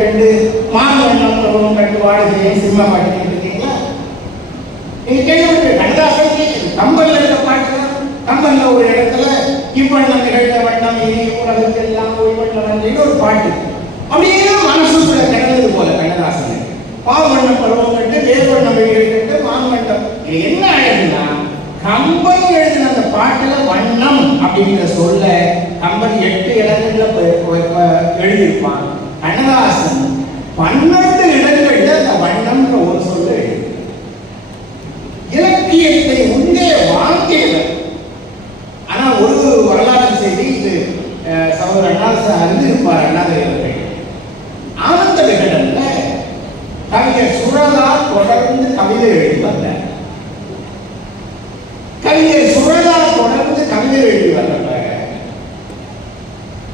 கண்டு மாமன்னம் பிரபலம் கண்டு வாழுகிறேன் சினிமா பாட்டு கேட்டுருக்கீங்களா? நீங்க கேள்விப்பட்டு கண்ணதாசன் கம்பல்ல இருக்க பாட்டு தான். கம்பல்ல ஒரு இடத்துல இவ்வண்ணம் நிகழ்ந்த வண்ணம் இனி உலகத்தெல்லாம் ஓய்வண்ணம் ஒரு பாட்டு அப்படியே மனசுக்குள்ள கிடந்தது போல கண்ணதாசன் பாவண்ணம் பருவம் கண்டு வேர்வண்ணம் வெயில் கண்டு மாமண்டம். என்ன ஆயிடுதுன்னா கம்பன் எழுதின அந்த பாட்டுல வண்ணம் அப்படிங்கிற சொல்ல கம்பன் 8 இடங்கள்ல எழுதியிருப்பான். கண்ணதாசன் 12 இடங்கள்ல அந்த வண்ணம்ன்ற ஒரு சொல்ல எழுதி இலக்கியத்தை முன்னே வாழ்க்கையினர். ஆனா ஒரு வரலாற்று செய்தி இது சகோதரர் அண்ணா அறிந்திருப்பார். அண்ணாதிரிகள் ஆனந்த விகடன்ல கவிஞர் சுரதா தொடர்ந்து கவிதை எழுதி வந்தார். கவிஞர் சுரதா தொடர்ந்து கவிதை எழுதி வந்தப்ப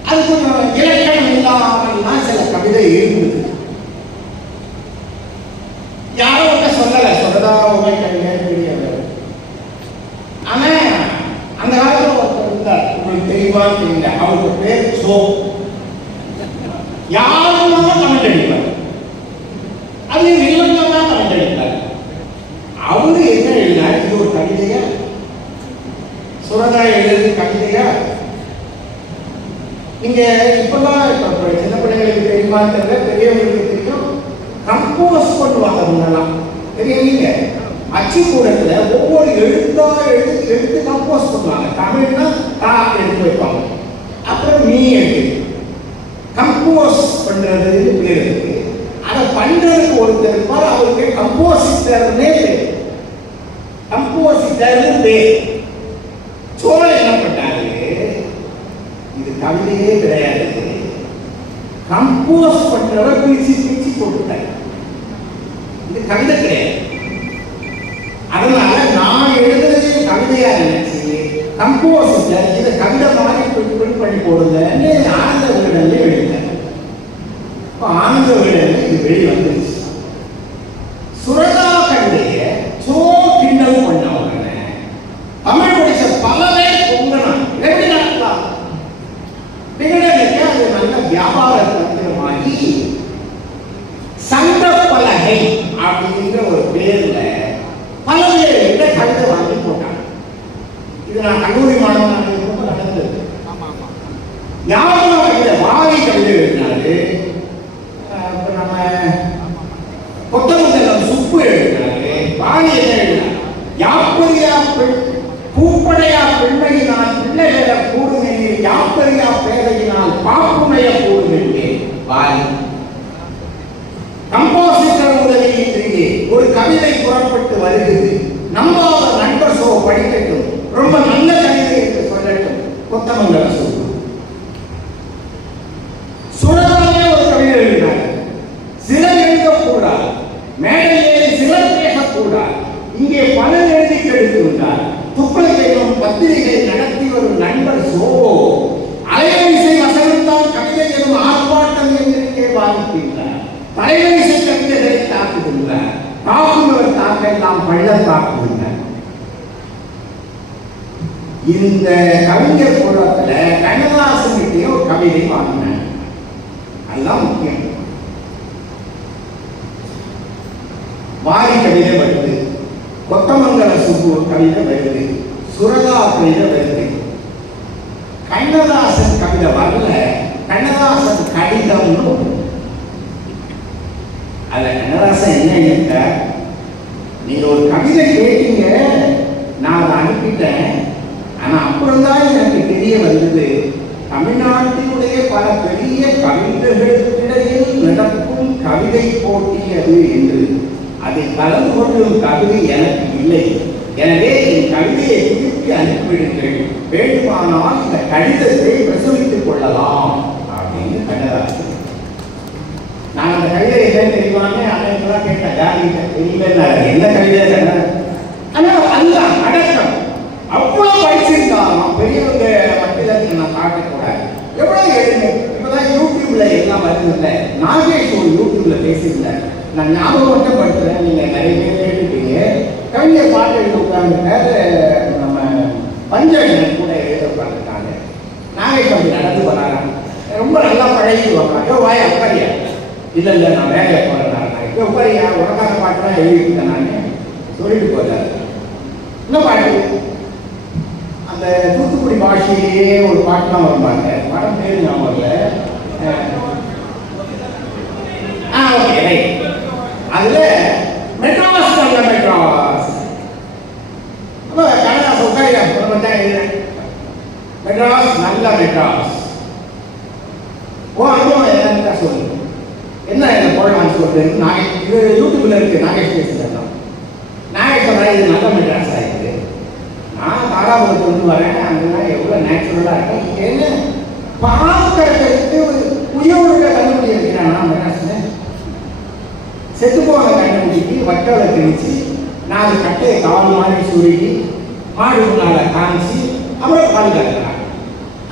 அது கொஞ்சம் இலக்கணம் இல்லாமல் சில கவிதை இருந்தது. யாரோ ஒன்ன சொல்லல சுரதா கவிஞர் பெரியவர். ஆனா அந்த காலத்துல ஒருத்தர் இருந்தார், உங்களுக்கு தெரியுமா தெரியல, அவருக்கு பேர் சோ. யாருன்னா கமெண்ட் அடிப்பார், அது நிலவரமா கமெண்ட் அடிப்பார். அவரு என்ன எழுதினார்? இது ஒரு கவிதையா? சுரதா எழுது கவிதையா? நீங்க இப்பதான் சின்ன பிள்ளைங்களுக்கு தெரியுமா தெரியல, பெரியவங்களுக்கு தெரியும். கம்போஸ் பண்ணுவாங்க முன்னெல்லாம், தெரியுங்க. அச்சுக்கூடத்துல ஒவ்வொரு எழுத்தா எடுத்து கம்போஸ் பண்ணுவாங்க. தமிழ்னா தா எடுத்து வைப்பாங்க, அப்புறம் நீ எழுதி கம்போஸ் பண்றதுன்னு பேர் இருக்கு. அதை பண்றதுக்கு ஒருத்தர் இருப்பார், அவருக்கு கம்போசிட்டர்னே பேர். கம்போசிட்டர்னு பேர். சோழ என்ன பண்ணாரு? இது கவிதையே கிடையாது, கம்போஸ் பண்றவர் பிரிச்சு போட்டுட்டாரு. இது கவிதை கிடையாது. அதனால நான் எழுதுறது கவிதையா நினைச்சு கம்போசிட்டர் இதை கவிதை மாதிரி பிரிண்ட் பண்ணி போடுங்கன்னு ஆனந்த விகடன்ல எழுதினார். ஆனந்த விகடன்ல இது வெளியே வந்துருச்சு. சுரதா கவிதைய சோ கிண்டல் பண்ணவங்க தமிழ் படிச்ச பல பேர் பொங்கணும். எப்படி நடத்தலாம்? விகடனுக்கு அது நல்ல வியாபார தந்திரமாகி சங்க பலகை அப்படிங்கிற ஒரு பேர்ல பல பேர்கிட்ட கவிதை வாங்கி போட்டாங்க. இது நான் கல்லூரி மாணவனாக நடந்தது. யாரும் கவிதை வாரி கவிதை எழுதினாரு. நம்ம கொத்தமுதலம் சுப்பு எழுதினாரு. வாரி என்ன எழுதினார்? யாப்பரியா பூப்படையா பெண்மையினால் பிள்ளைகள கூடுமென்று யாப்பரியா பேரையினால் பாப்புமைய கூடுமென்று வாரி. கம்போசிட்டர் உதவியின்றி ஒரு கவிதை புறப்பட்டு வருகிறது. நம்பாத நண்பர் சோ படிக்கட்டும், ரொம்ப நல்ல கவிதை என்று சொல்லட்டும். கொத்தமங்கல சுப்பு. சுரதாவே ஒரு கவிதை எழுதினார். சிலர் எழுதக்கூடாது, மேடையே சிலர் பேசக்கூடாது, இங்கே பலர் எழுதி கெடுத்துள்ளார். துப்பைகளும் பத்திரிகை நடத்தி வரும் நண்பர் சோ அலைவரிசை வசனத்தால் கவிதை எனும் ஆர்ப்பாட்டம் என்றே பாதிக்கின்றார். தலைவரிசை கவிதைகளை தாக்குகின்றார். தாக்குபவர் தாக்கெல்லாம் பள்ள தாக்குகின்றார். இந்த கவிஞர் குலத்துல கண்ணதாசன் கிட்டே ஒரு கவிதை வாங்கினார். அதுதான் முக்கியம். வாரி கவிதை வருது, கொத்தமங்கல சுப்பு கவிதை வருது, சுரதா கவிதை வருது. கண்ணதாசன் கவிதை வரல, கண்ணதாசன் கடிதம்னு. அதுல கண்ணதாசன் என்ன எழுத, நீங்க ஒரு கவிதை கேட்டீங்க, நான் அதை அனுப்பிட்டேன். ஆனா அப்புறம் தான் எனக்கு தெரிய வந்தது, தமிழ்நாட்டினுடைய பல பெரிய கவிஞர்களுக்கிடையில் நடக்கும் கவிதை போட்டி அது என்று. அதை கலந்து கொள்ளும் கவிதை எனக்கு இல்லை. எனவே என் கவிதையை திருப்பி அனுப்பிவிடுங்கள், வேண்டுமானால் இந்த கடிதத்தை பிரசுரித்துக் கொள்ளலாம் அப்படின்னு கண்ணதாசன். நான் அந்த கவிதை என்ன தெரியுமான்னு அன்னைக்கெல்லாம் கேட்டேன். யார்கிட்ட இல்லை, என்ன கவிதை? ஆனா அதுதான் அடக்கம். அவ்வளவு படிச்சிருக்காங்க பெரியவங்க மத்தியில நான் காட்டக்கூடாது. எவ்வளவு எழுதுங்க. இப்பதான் யூடியூப்ல எல்லாம் வருது இல்லை, நாகேஷ் ஒரு யூடியூப்ல பேசியிருந்தார். நான் ஞாபகம் மட்டும் படுத்துறேன், நீங்க நிறைய பேர் கேட்டுட்டீங்க. கவிஞர் பாட்டு எழுத உட்கார்ந்துட்டாரு, நம்ம பஞ்சகன் கூட எழுத உட்கார்ந்துட்டாங்க. நாகேஷ் அப்படி நடந்து வராங்க, ரொம்ப நல்லா பழகிடுவாங்க. வாய் அப்பாரியா இல்லை இல்லை நான் வேலையை போகிறேன், நான் இப்போ உட்காரியா உனக்கான பாட்டு தான் எழுதிட்டேன் நான் சொல்லிட்டு போகிறாரு. என்ன பாட்டு? அந்த தூத்துக்குடி பாஷையிலேயே ஒரு பாட்டுலாம் வருவாங்க, படம் பேரு ஞாபகம் இல்லை. Okay right. அதுல மெட்ராஸ் நல்ல மெட்ராஸ், கனடா உட்காரியா மெட்ராஸ் நல்ல மெட்ராஸ். ஓ அனுபவம் என்னன்னு சொல்லுங்க, என்ன என்ன போடலாம்னு சொல்லிட்டு நாகேஷ் இது யூடியூப்ல இருக்கு, நாகேஷ் பேசுறேன். நாகேஷ் சொல்றேன் இது நல்ல மெட்ராஸ் ஆயிருக்கு. நான் தாராபுரத்து வந்து வரேன், அங்கெல்லாம் எவ்வளோ நேச்சுரலாக இருக்கும். இங்கே என்ன பார்க்கறதுக்கு உயர்வுள்ள கண்டுபிடி இருக்கிறான். மெட்ராஸ்ல செத்து போன கண்டுபிடிக்கு வட்டவளை திணிச்சு 4 கட்டையை கால் மாதிரி சுருகி மாடு முன்னால காமிச்சு அப்புறம் பாதுகாக்கிறான்.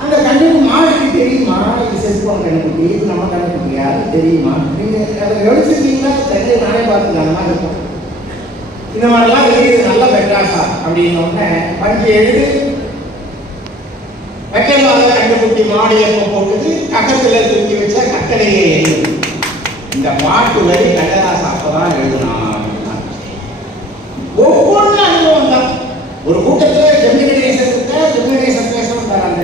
அந்த கண்டுபிடி மாடுக்கு தெரியுமா இது செத்து போன கண்டுபிடி, இது நம்ம கண்டுபிடி யாரும் தெரியுமா? நீங்கள் அதை கவனிச்சிருக்கீங்களா? தெரிய நானே பார்த்துக்கலாம் மாதிரி இருக்கும். இந்த மாதிரிலாம் வெளியே நல்ல மெட்ராஸா அப்படின்னு உடனே பஞ்சு எழுது வைக்கலாத கண்டுபிடி மாடு எப்போ போட்டுது கக்கத்துல தூக்கி வச்சா கட்டளையே எழுது. இந்த பாட்டு வரி கண்ணதாசன் அப்பதான் எழுதுனான். ஒவ்வொன்று அனுபவம் தான். ஒரு கூட்டத்தில் ஜெமினிகேசன் பேசணும் அந்த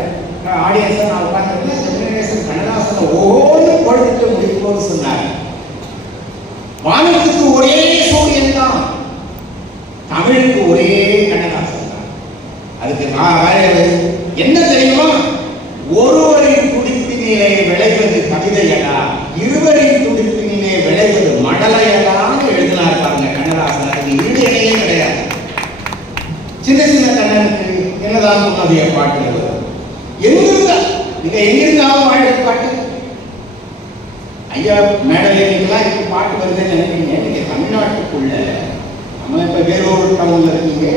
ஆடியன்ஸை நான் உட்காந்துருக்கேன். ஜெமினிகேசன் கண்ணதாசனை ஒவ்வொன்று பொழுதுக்கு முடிக்கும்போது சொன்னார், வானத்துக்கு ஒரே சூரியன் தான், தமிழுக்கு ஒரே கண்ணதாசன் தான். அதுக்கு என்ன தெரியுமா? ஒருவரின் துடிப்பினிலே விளைவது கவிதையடா, இருவரின் துடிப்பினிலே விளைவது மடலையடான்னு எழுதினார் பாருங்க கண்ணதாசன். அதுக்கு ஈடு இணையே கிடையாது. சின்ன சின்ன கண்ணனுக்கு என்னதான் சொன்னதைய பாட்டு எங்கிருந்தா நீங்க எங்கிருந்தாலும் வாழ்க்கை பாட்டு. ஐயா மேடலாம் இப்ப பாட்டு வருதுன்னு நினைக்கிறீங்க. நீங்க தமிழ்நாட்டுக்குள்ள நம்ம இப்ப வேறொரு டவுன்ல இருக்கீங்க.